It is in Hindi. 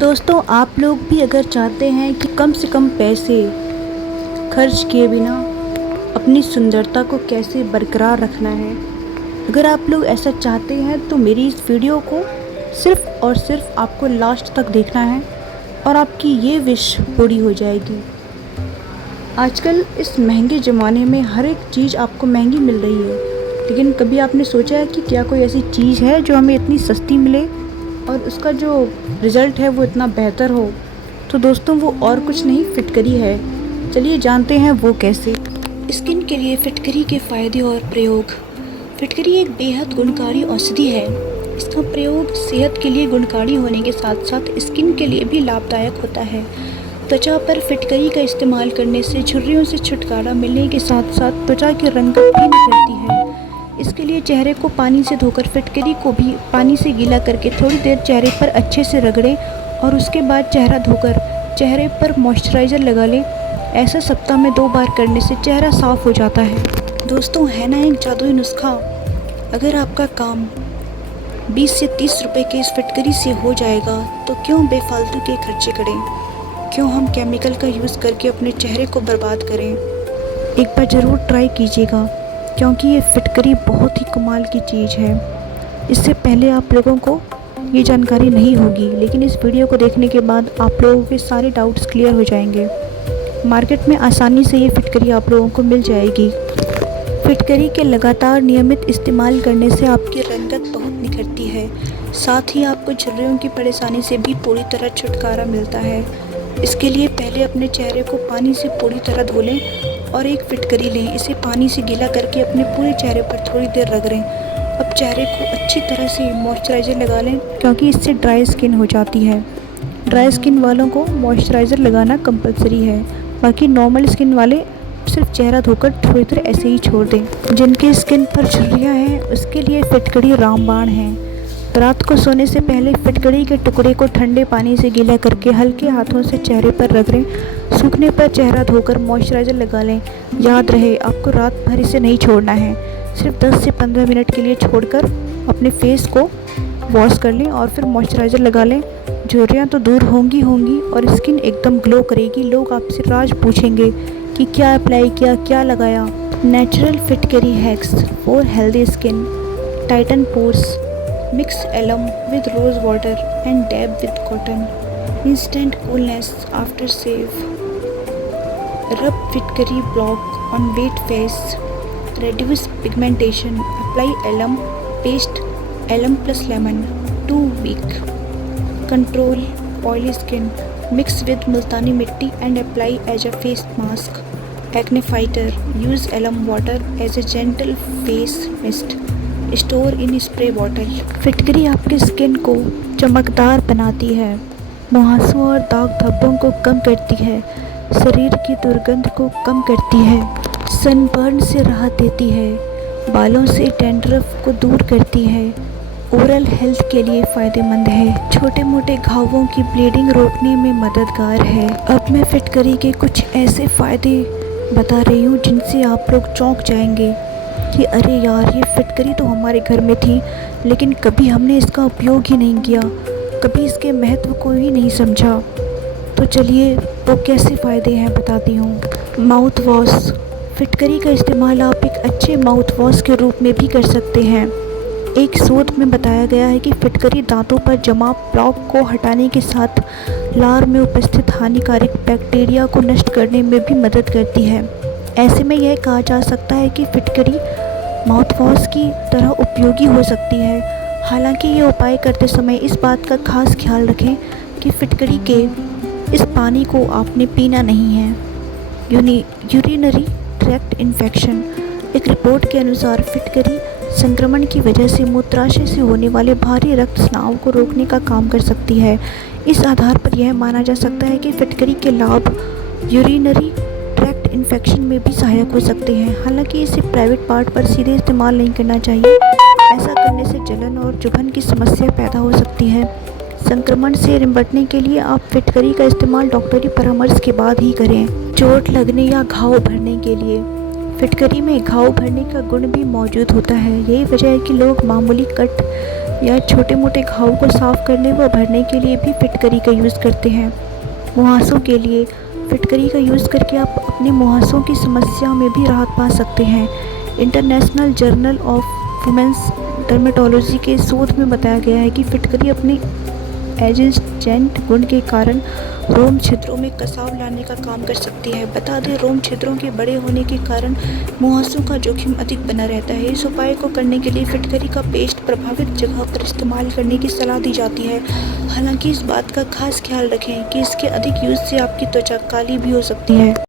दोस्तों, आप लोग भी अगर चाहते हैं कि कम से कम पैसे खर्च किए बिना अपनी सुंदरता को कैसे बरकरार रखना है, अगर आप लोग ऐसा चाहते हैं तो मेरी इस वीडियो को सिर्फ़ और सिर्फ आपको लास्ट तक देखना है और आपकी ये विश पूरी हो जाएगी। आजकल इस महंगे ज़माने में हर एक चीज़ आपको महंगी मिल रही है, लेकिन कभी आपने सोचा है कि क्या कोई ऐसी चीज़ है जो हमें इतनी सस्ती मिले और उसका जो रिज़ल्ट है वो इतना बेहतर हो? तो दोस्तों, वो और कुछ नहीं, फिटकरी है। चलिए जानते हैं वो कैसे। स्किन के लिए फिटकरी के फ़ायदे और प्रयोग। फिटकरी एक बेहद गुणकारी औषधि है। इसका प्रयोग सेहत के लिए गुणकारी होने के साथ साथ स्किन के लिए भी लाभदायक होता है। त्वचा पर फिटकरी का इस्तेमाल करने से झुर्रियों से छुटकारा मिलने के साथ साथ त्वचा की रंगत भी निखरती है। इसके लिए चेहरे को पानी से धोकर फिटकरी को भी पानी से गीला करके थोड़ी देर चेहरे पर अच्छे से रगड़ें और उसके बाद चेहरा धोकर चेहरे पर मॉइस्चराइज़र लगा लें। ऐसा सप्ताह में 2 बार करने से चेहरा साफ़ हो जाता है। दोस्तों, है ना एक जादुई नुस्खा। अगर आपका काम 20 से 30 रुपए के इस फिटकरी से हो जाएगा तो क्यों बेफालतू के खर्चे करें, क्यों हम केमिकल का यूज़ करके अपने चेहरे को बर्बाद करें। एक बार ज़रूर ट्राई कीजिएगा, क्योंकि ये फिटकरी बहुत ही कमाल की चीज़ है। इससे पहले आप लोगों को ये जानकारी नहीं होगी, लेकिन इस वीडियो को देखने के बाद आप लोगों के सारे डाउट्स क्लियर हो जाएंगे। मार्केट में आसानी से ये फिटकरी आप लोगों को मिल जाएगी। फिटकरी के लगातार नियमित इस्तेमाल करने से आपकी रंगत बहुत निखरती है, साथ ही आपको झुर्रियों की परेशानी से भी पूरी तरह छुटकारा मिलता है। इसके लिए पहले अपने चेहरे को पानी से पूरी तरह धो लें और एक फिटकरी लें। इसे पानी से गीला करके अपने पूरे चेहरे पर थोड़ी देर रगड़ें। अब चेहरे को अच्छी तरह से मॉइस्चराइज़र लगा लें, क्योंकि इससे ड्राई स्किन हो जाती है। ड्राई स्किन वालों को मॉइस्चराइज़र लगाना कंपलसरी है, बाकी नॉर्मल स्किन वाले सिर्फ चेहरा धोकर थोड़ी देर ऐसे ही छोड़ दें। जिनकी स्किन पर झुर्रियाँ हैं उसके लिए फिटकरी रामबाण है। रात को सोने से पहले फिटकरी के टुकड़े को ठंडे पानी से गीला करके हल्के हाथों से चेहरे पर रगड़ें। सूखने पर चेहरा धोकर मॉइस्चराइज़र लगा लें। याद रहे, आपको रात भर इसे नहीं छोड़ना है। सिर्फ 10 से 15 मिनट के लिए छोड़कर अपने फेस को वॉश कर लें और फिर मॉइस्चराइज़र लगा लें। झुर्रियाँ तो दूर होंगी और स्किन एकदम ग्लो करेगी। लोग आपसे राज पूछेंगे कि क्या अप्लाई किया, क्या लगाया। नेचुरल फिटकरी hacks for healthy skin. Titan pores. Mix alum with rose water and dab with cotton. Instant coolness after shave. Rub fitkari block on wet face. Reduce pigmentation. Apply alum paste, alum plus lemon. 2 week. Control oily skin. Mix with multani mitti and apply as a face mask. Acne fighter. Use alum water as a gentle face mist. Store in spray bottle. फिटकरी आपकी स्किन को चमकदार बनाती है, मुहासों और दाग धब्बों को कम करती है, शरीर की दुर्गंध को कम करती है, सनबर्न से राहत देती है, बालों से डैंड्रफ को दूर करती है, ओरल हेल्थ के लिए फ़ायदेमंद है, छोटे मोटे घावों की ब्लीडिंग रोकने में मददगार है। अब मैं फिटकरी के कुछ ऐसे फ़ायदे बता रही हूँ जिनसे आप लोग चौंक जाएंगे कि अरे यार, ये फिटकरी तो हमारे घर में थी लेकिन कभी हमने इसका उपयोग ही नहीं किया, कभी इसके महत्व को ही नहीं समझा। तो चलिए वो कैसे फ़ायदे हैं बताती हूँ। Mouth wash. फिटकरी का इस्तेमाल आप एक अच्छे माउथ वॉश के रूप में भी कर सकते हैं। एक शोध में बताया गया है कि फिटकरी दांतों पर जमा प्लाक को हटाने के साथ लार में उपस्थित हानिकारक बैक्टीरिया को नष्ट करने में भी मदद करती है। ऐसे में यह कहा जा सकता है कि फिटकरी माउथ वॉश की तरह उपयोगी हो सकती है। हालांकि ये उपाय करते समय इस बात का खास ख्याल रखें कि फिटकरी के इस पानी को आपने पीना नहीं है। Urinary tract infection. एक रिपोर्ट के अनुसार फिटकरी संक्रमण की वजह से मूत्राशय से होने वाले भारी रक्तस्राव को रोकने का काम कर सकती है। इस आधार पर यह माना जा सकता है कि फिटकरी के लाभ यूरिनरी ट्रैक्ट इन्फेक्शन में भी सहायक हो सकते हैं। हालांकि इसे प्राइवेट पार्ट पर सीधे इस्तेमाल नहीं करना चाहिए। ऐसा करने से जलन और चुभन की समस्या पैदा हो सकती है। संक्रमण से निपटने के लिए आप फिटकरी का इस्तेमाल डॉक्टरी परामर्श के बाद ही करें। चोट लगने या घाव भरने के लिए। फिटकरी में घाव भरने का गुण भी मौजूद होता है। यही वजह है कि लोग मामूली कट या छोटे मोटे घाव को साफ करने व भरने के लिए भी फिटकरी का यूज़ करते हैं। मुहासों के लिए फिटकरी का यूज़ करके आप अपने मुहासों की समस्या में भी राहत पा सकते हैं। International Journal of Women's Dermatology के शोध में बताया गया है कि फिटकरी अपनी एजेंट गुण के कारण रोम छिद्रों में कसाव लाने का काम कर सकती है। बता दें, रोम छिद्रों के बड़े होने के कारण मुहासों का जोखिम अधिक बना रहता है। इस उपाय को करने के लिए फिटकरी का पेस्ट प्रभावित जगह पर इस्तेमाल करने की सलाह दी जाती है। हालांकि इस बात का खास ख्याल रखें कि इसके अधिक यूज़ से आपकी त्वचा काली भी हो सकती है।